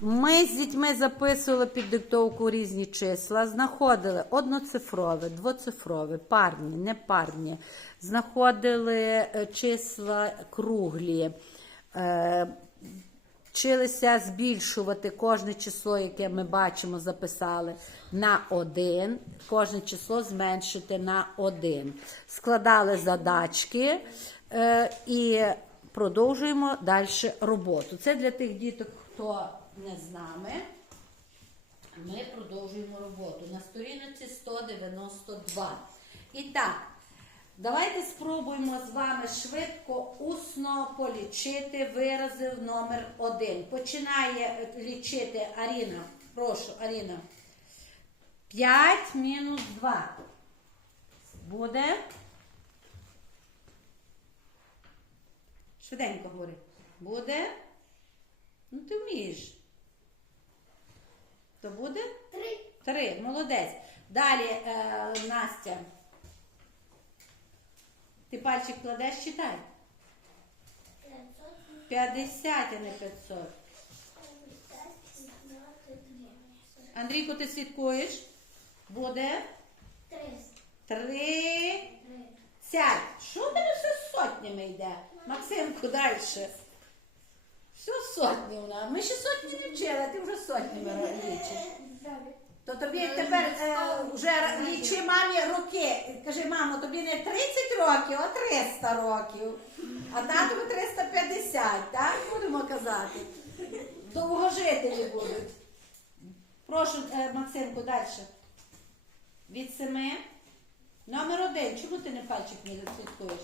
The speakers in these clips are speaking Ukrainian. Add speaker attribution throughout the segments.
Speaker 1: Ми з дітьми записували під диктовку різні числа, знаходили одноцифрове, двоцифрове, парні, непарні, знаходили е, числа круглі, е, вчилися збільшувати кожне число, яке ми бачимо, записали на один, кожне число зменшити на один. Складали задачки е, і продовжуємо далі роботу. Це для тих діток, хто не з нами. Ми продовжуємо роботу на сторінці 192. І так, давайте спробуємо з вами швидко усно полічити вирази в номер 1. Починає лічити Аріна. Прошу, Аріна. 5 мінус 2. Буде. Швиденько говори. Буде. Ну, ти вмієш. То буде?
Speaker 2: Три.
Speaker 1: Три. Молодець. Далі, е, Настя. Ти пальчик кладеш, читай. 50, а не 500. Андрійко, ти слідкуєш? Буде три. Сядь. Що в тебе все з сотнями йде? Максимку, далі. Все сотні у нас. Ми ще сотні не вчили, а ти вже сотнями лічиш. То тобі тепер е, вже лічи мамі роки. Кажи, мамо, тобі не 30 років, а 300 років. А татові 350, так будемо казати. Довгожителі будуть. Прошу, е, Максимку, далі. Від семи. Номер один. Чому ти не пальчик не слідкуєш?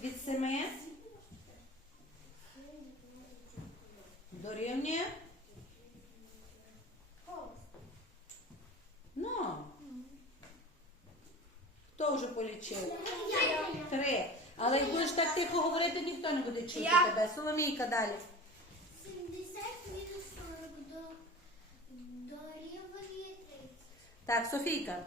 Speaker 1: Від семи. Дорівнює. Ну. Хто вже полічив? Три. Але як будеш так тихо говорити, ніхто не буде чути
Speaker 2: Я.
Speaker 1: тебе. Соломійка далі.
Speaker 2: 70 мінус 40 до, дорівнює 30.
Speaker 1: Так, Софійка.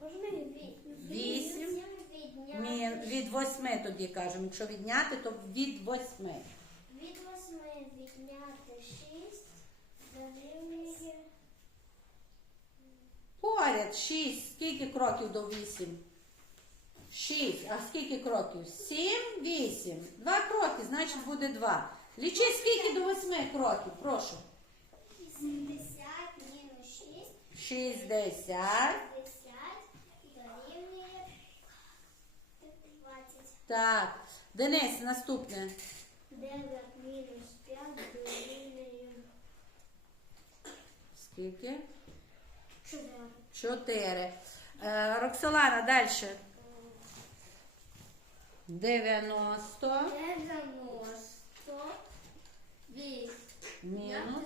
Speaker 2: Можна від,
Speaker 1: Вісім.
Speaker 2: відняти.
Speaker 1: Мі- Від восьми тоді кажемо. Якщо відняти, то від восьми.
Speaker 2: Від 8 відняти 6 дорівнює
Speaker 1: Поряд шість. Скільки кроків до вісім? Шість. А скільки кроків? Сім, вісім. Два кроки, значить буде два. Лічи скільки до восьми кроків, прошу.
Speaker 2: 70 мінус 6
Speaker 1: Шістдесят.
Speaker 2: 50 дорівнює 20.
Speaker 1: Так. Денис, наступне.
Speaker 2: 9 мінус 5 дорівнює
Speaker 1: Скільки?
Speaker 2: 4.
Speaker 1: Чотири. Е, Роксолана, далі. Дев'яносто
Speaker 2: 90 8
Speaker 1: мінус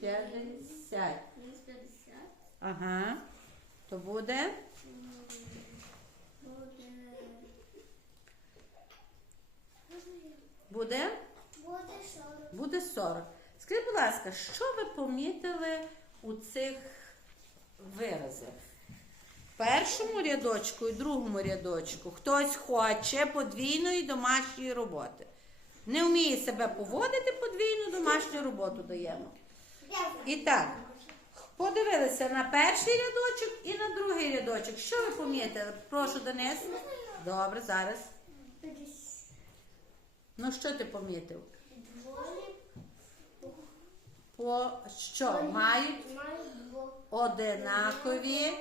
Speaker 1: п'ятдесят.
Speaker 2: мінус 50
Speaker 1: Ага. То буде
Speaker 2: буде
Speaker 1: буде
Speaker 2: буде 40.
Speaker 1: Буде 40. Скажіть, будь ласка, що ви помітили у цих виразах? Першому рядочку і другому рядочку хтось хоче подвійної домашньої роботи. Не вміє себе поводити, подвійну домашню роботу даємо. І так, подивилися на перший рядочок і на другий рядочок. Що ви помітили? Прошу, Денис. Добре, зараз. Ну, що ти помітив? По що мають одинакові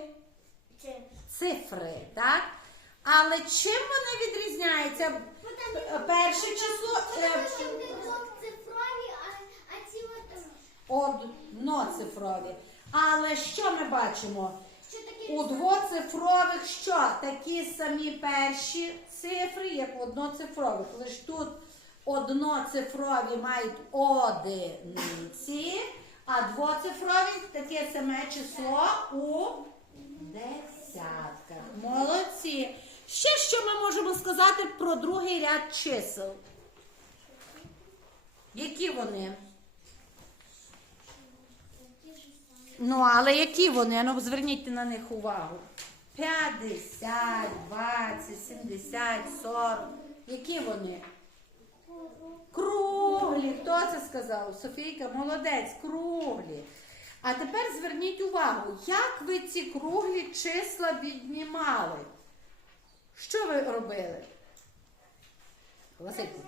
Speaker 1: цифри, так? Але чим вони відрізняються? Перше число е,
Speaker 2: от
Speaker 1: одноцифрові. Але що ми бачимо? У двоцифрових що? Такі самі перші цифри, як у одноцифрових. Лише тут одноцифрові мають одиниці, а двоцифрові таке саме число у десятках. Молодці. Ще що ми можемо сказати про другий ряд чисел? Які вони? Ну, але які вони? Ну, зверніть на них увагу. 50, 20, 70, 40. Які вони? Круг. Круглі. Хто це сказав? Софійка, молодець, круглі. А тепер зверніть увагу, як ви ці круглі числа віднімали? Що ви робили? Василько.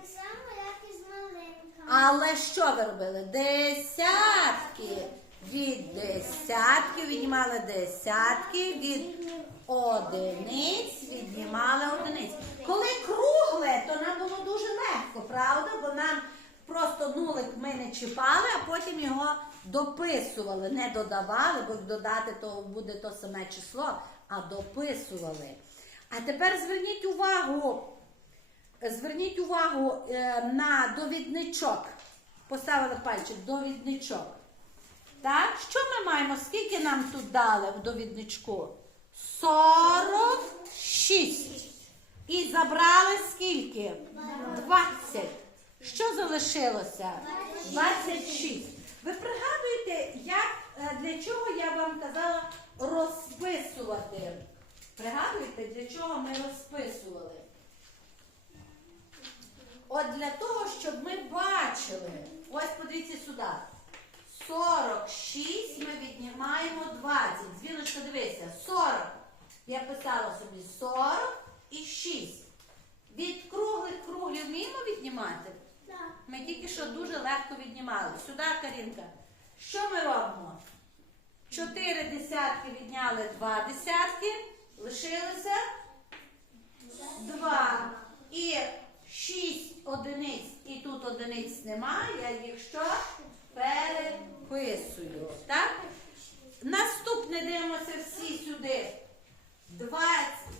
Speaker 1: Але що ви робили? Десятки. Від десятки віднімали десятки, від одиниць віднімали одиниць. Коли кругле, то нам було дуже легко, правда? Бо нам просто нулик ми не чіпали, а потім його дописували, не додавали, бо додати, то буде то саме число, а дописували. А тепер зверніть увагу, Зверніть увагу е, на довідничок. Поставили пальчик, довідничок. Так, що ми маємо? Скільки нам тут дали в довідничку? 46. І забрали скільки? 20. Що залишилося? 26. Ви пригадуєте, як, е, для чого я вам казала розписувати? Пригадуєте, для чого ми розписували? От для того, щоб ми бачили. Ось подивіться сюди. 46 ми віднімаємо 20. Дзвіночка, дивися, 40. Я писала собі 40 і 6. Від круглих круглів вміємо віднімати?
Speaker 2: Так.
Speaker 1: Ми тільки що дуже легко Сюди, Карінка. Що ми робимо? Чотири десятки відняли два десятки. Лишилося два. І шість одиниць. І тут одиниць немає. Я їх що? Переписую. Так? Наступне дивимося всі сюди. 20,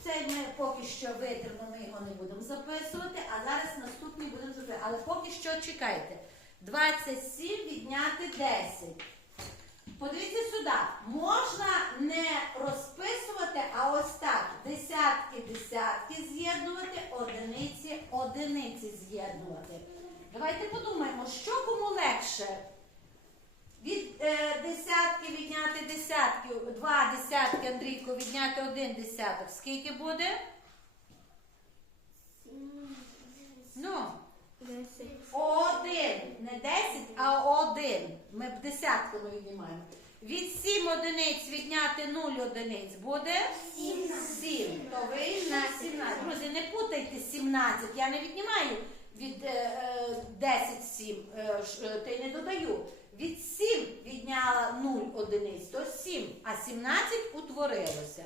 Speaker 1: це ми поки що витримо, ми його не будемо записувати, а зараз наступний будемо записувати. Але поки що чекайте. 27 відняти 10. Подивіться сюди. Можна не розписувати, а ось так. Десятки, десятки з'єднувати, одиниці, одиниці з'єднувати. Давайте подумаємо, що кому легше. Від е, десятки відняти десятки, два десятки, Андрійко, відняти один десяток. Скільки буде? Ну, один. Не десять, а один. Ми б десятками віднімаємо. Від сім одиниць відняти нуль одиниць буде? Сім. То ви на 17. Друзі, не путайте 17. Я не віднімаю від е, е, 10 7, е, е, та й не додаю. Від 7 відняла 0 одиниць, то 7, а 17 утворилося.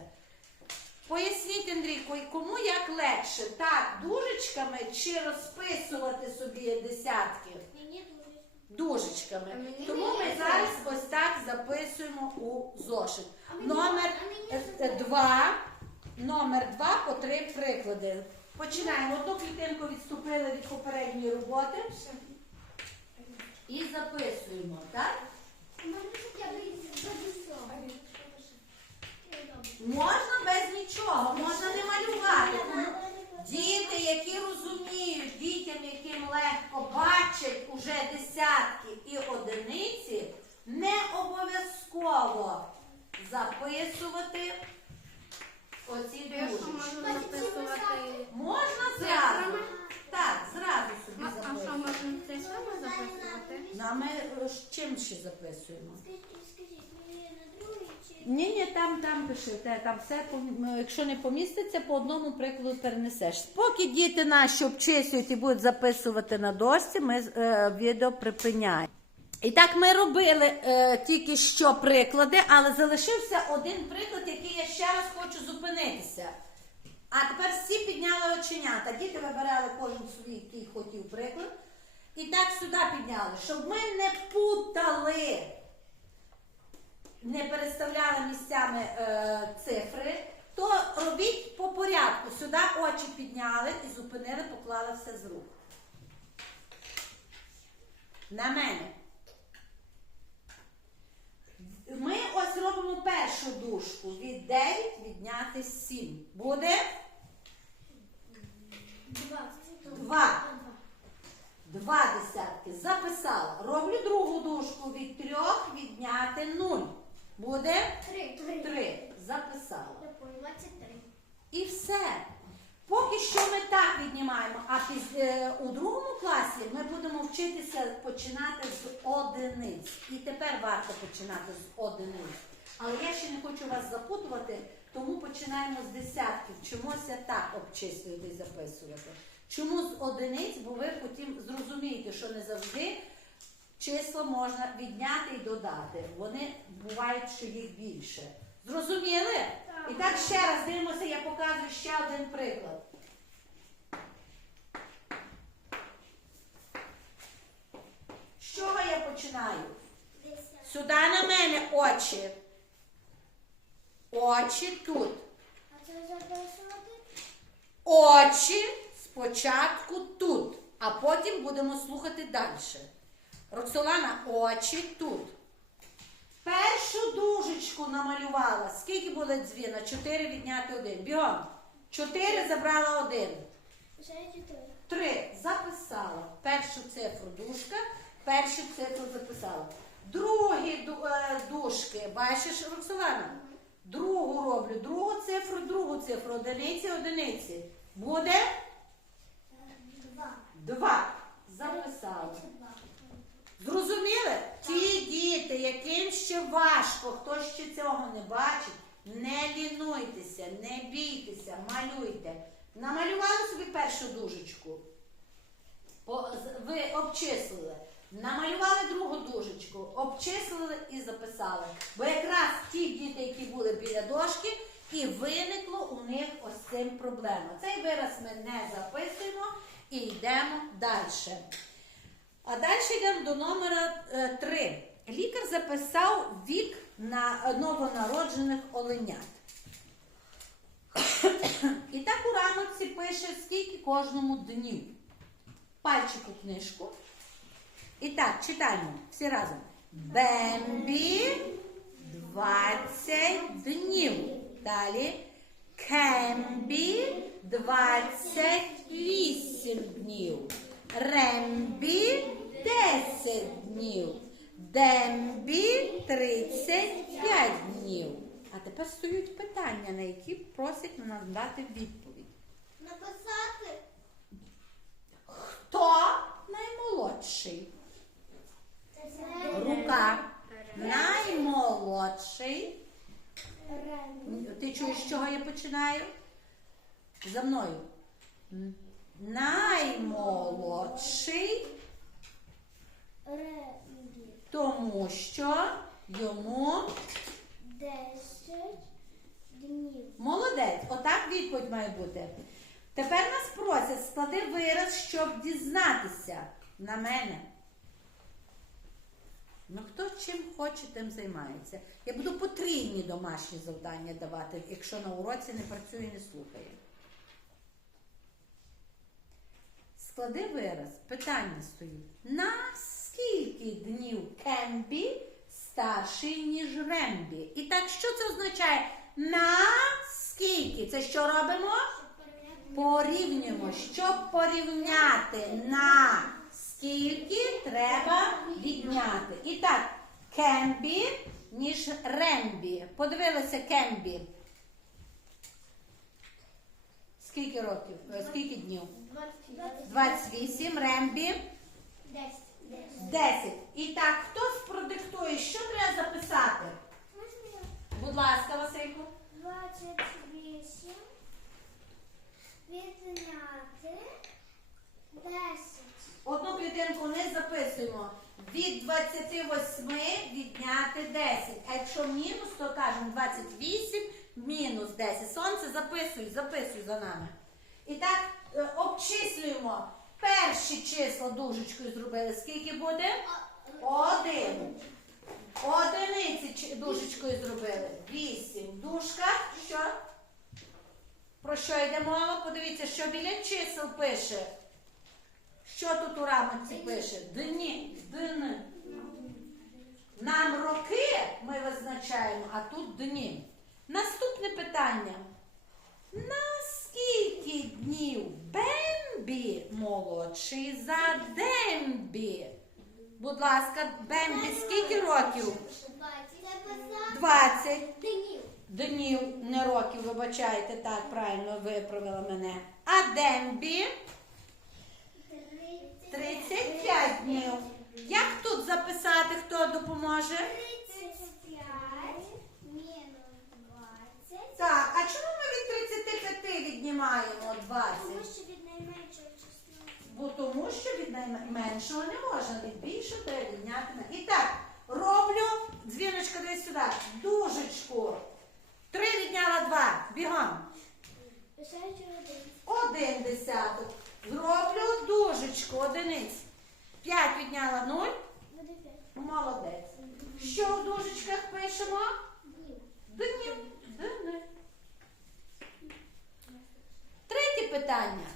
Speaker 1: Поясніть, Андрійко, і кому як легше? Так, дужечками чи розписувати собі десятки?
Speaker 2: Мені дуже.
Speaker 1: Дужечками.
Speaker 2: Мені
Speaker 1: Тому ми
Speaker 2: не
Speaker 1: зараз ось так записуємо у зошит. Номер е, два, номер два по три приклади. Починаємо. Одну клітинку відступили від попередньої роботи і записуємо, так?
Speaker 2: Можна хоча б і записати.
Speaker 1: Можна без нічого, можна не малювати. Діти, які розуміють, дітям, яким легко бачать уже десятки і одиниці, не обов'язково записувати оці дужечки.
Speaker 2: Можна записувати.
Speaker 1: Можна зразу. Так, зразу собі
Speaker 3: А що
Speaker 1: записувати.
Speaker 3: можна те саме записувати?
Speaker 1: Ну, а ми е, чим ще записуємо?
Speaker 2: Скажіть, скажіть, мені на другий чи
Speaker 1: Ні, ні, там, там пиши, те, там все, якщо не поміститься, по одному прикладу перенесеш. Поки діти наші обчислюють і будуть записувати на дошці, ми е, відео припиняємо. І так ми робили е, тільки що приклади, але залишився один приклад, який я ще раз хочу зупинитися. А тепер всі підняли оченята. Діти вибирали кожен свій, який хотів приклад. І так сюди підняли, щоб ми не путали не переставляли місцями е, цифри, то робіть по порядку. Сюди очі підняли і зупинили, поклали все з рук. На мене. Ми ось робимо першу дужку. Від 9 відняти 7. Буде
Speaker 2: два?
Speaker 1: 2. Два десятки. Записала. Роблю другу дужку. Від 3 відняти 0. Буде
Speaker 2: Три. Три.
Speaker 1: 3. Записала.
Speaker 2: Я поняла, 23.
Speaker 1: І все. Поки що ми так віднімаємо, а піз- е, у другому класі ми будемо вчитися починати з одиниць. І тепер варто починати з одиниць. Але я ще не хочу вас запутувати, тому починаємо з десятків. Вчимося так обчислювати і записувати. Чому з одиниць? Бо ви потім зрозумієте, що не завжди числа можна відняти і додати. Вони бувають, що їх більше. Зрозуміли? І так ще раз дивимося, я показую ще один приклад. З чого я починаю? Сюди на мене очі. Очі тут. Очі спочатку тут, а потім будемо слухати далі. Роксолана, очі тут. Першу дужечку намалювала. Скільки буде дзвіна? Чотири відняти один. Бігом. Чотири забрала один. Три. Записала. Першу цифру дужка, першу цифру записала. Другі е, дужки, бачиш, Роксолана? Другу роблю, другу цифру, другу цифру, одиниці, одиниці. Буде
Speaker 2: Два.
Speaker 1: два. Записала. Зрозуміли? Ті діти, яким ще важко, хто ще цього не бачить, не лінуйтеся, не бійтеся, малюйте. Намалювали собі першу дужечку. Ви обчислили. Намалювали другу дужечку, обчислили і записали. Бо якраз ті діти, які були біля дошки, і виникло у них ось цим проблема. Цей вираз ми не записуємо і йдемо далі. А далі йдемо до номера 3. Лікар записав вік на е, новонароджених оленят. І так у рамочці пише, скільки кожному днів. Пальчик у книжку. І так, читаємо всі разом. Бембі 20 днів. Далі. Кембі 28 днів. Рембі 10 днів. Дембі 35 днів. А тепер питання, на які просять нас дати відповідь.
Speaker 2: Написати.
Speaker 1: Хто наймолодший? Рука. Наймолодший. Ти чуєш, з чого я починаю? За мною. Наймолодший, тому що йому
Speaker 2: Десять днів.
Speaker 1: Молодець. Отак відповідь має бути. Тепер нас просять склади вираз, щоб дізнатися на мене. Ну, хто чим хоче, тим займається. Я буду потрійні домашні завдання давати, якщо на уроці не працює і не слухає. Склади вираз. Питання стоїть. На скільки днів Кембі старший, ніж Рембі? І так, що це означає? На скільки? Це що робимо? Порівнюємо. Щоб порівняти на скільки треба відняти. І так, Кембі, ніж Рембі. Подивилися Кембі. Скільки років? Е, Скільки днів? 28, Рембі
Speaker 2: Десять. Десять.
Speaker 1: 10. І так, хтось продиктує, що треба записати? Будь ласка, Васильку.
Speaker 2: Двадцять вісім. Відняти. Десять.
Speaker 1: Одну клітинку не записуємо. Від 28 відняти 10. А якщо мінус, то кажемо 28 мінус 10. Сонце записуй, записуй за нами. І так е, обчислюємо. Перші числа дужечкою зробили. Скільки буде? Один. Одиниці дужечкою зробили. Вісім. Дужка. Що? Про що йде мова? Подивіться, що біля чисел пише. Що тут у рамочці пише? Дні. Дни. Нам роки ми визначаємо, а тут дні. Наступне питання. Наскільки днів Бембі молодший за Дембі? Будь ласка, Бембі, скільки років?
Speaker 2: Двадцять.
Speaker 1: 20.
Speaker 2: Днів.
Speaker 1: днів, не років, вибачайте, так, правильно виправила мене. А Дембі 35 днів. Як тут записати, хто допоможе?
Speaker 2: 35 мінус 20.
Speaker 1: Так, а чому ми від 35 віднімаємо 20?
Speaker 2: Тому що від найменшого числа.
Speaker 1: Бо тому, що від найменшого не можна, від більшого на- І так, роблю дзвіночка десь сюди. Дужечку. Три відняла два. Бігом.
Speaker 2: Один.
Speaker 1: Один десяток. Зроблю дужечку, одиниць. П'ять відняла нуль. Молодець. Що в дужечках пишемо?
Speaker 2: Днів.
Speaker 1: Днів. Третє питання.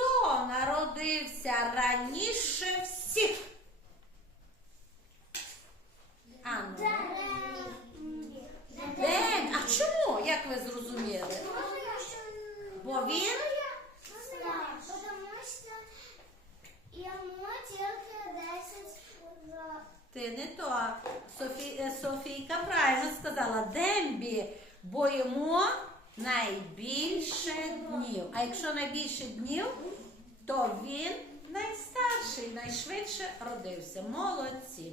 Speaker 1: Хто народився раніше всіх? День. А чому? Як ви зрозуміли? Бо він
Speaker 2: 10.
Speaker 1: Ти не то. Софі... Софійка правильно сказала. Дембі, бо йому найбільше днів. А якщо найбільше днів, то він найстарший, найшвидше родився. Молодці.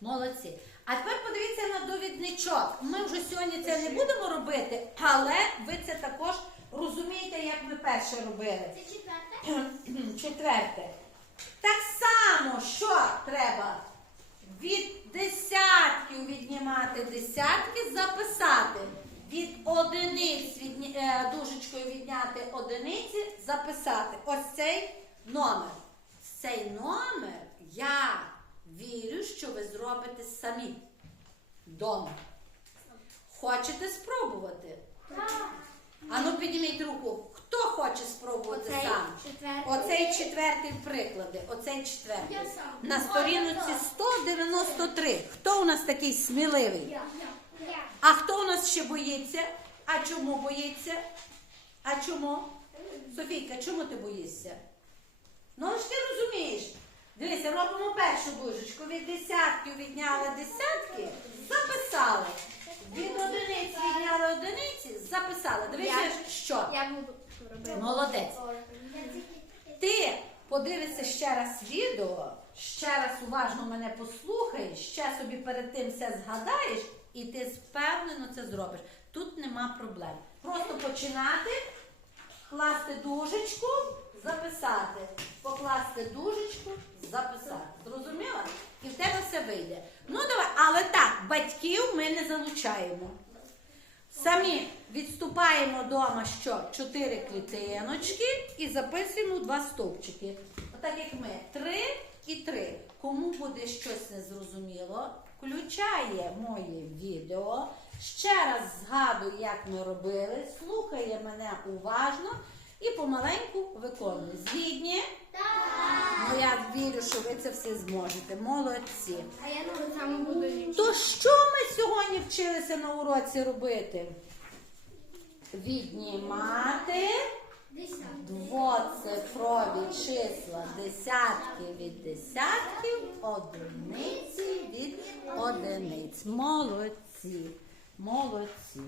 Speaker 1: Молодці. А тепер подивіться на довідничок. Ми вже сьогодні це не будемо робити, але ви це також розумієте, як ми перше робили.
Speaker 2: Це четверте?
Speaker 1: Четверте. Так само, що треба від десятків віднімати десятки, записати. Від одиниць відні... е, дужечкою відняти одиниці, записати. Ось цей номер. Цей номер я вірю, що ви зробите самі вдома. Хочете спробувати?
Speaker 2: Так.
Speaker 1: Ану підніміть руку. Хто хоче спробувати
Speaker 2: Оцей
Speaker 1: сам?
Speaker 2: четвертий.
Speaker 1: Оцей четвертий приклади. Оцей четвертий.
Speaker 2: Я сам.
Speaker 1: На сторінці 193. Хто у нас такий сміливий?
Speaker 2: Я.
Speaker 1: А хто у нас ще боїться? А чому боїться? А чому? Софійка, чому ти боїшся? Ну ж ти розумієш. Дивися, робимо першу дужечку. Від десятків відняли десятки, записали. Від одиниць відняли одиниці, записали. Дивися, що?
Speaker 3: Я буду робити.
Speaker 1: Молодець. Ти подивишся ще раз відео, ще раз уважно мене послухаєш, ще собі перед тим все згадаєш, і ти впевнено це зробиш. Тут нема проблем. Просто починати, класти дужечку, записати. Покласти дужечку, записати. Зрозуміла? І в тебе все вийде. Ну давай, але так, батьків ми не залучаємо. Самі відступаємо вдома що? Чотири клітиночки і записуємо два стовпчики. Отак як ми. Три і три. Кому буде щось незрозуміло, включає моє відео, ще раз згадує, як ми робили, слухає мене уважно і помаленьку виконує. Згідні? Ну я вірю, що ви це все зможете. Молодці.
Speaker 3: А я так само буду ліпше.
Speaker 1: То що ми сьогодні вчилися на уроці робити? Віднімати двоцифрові числа десятки від десятків, одиниці від одиниць. Молодці. Молодці.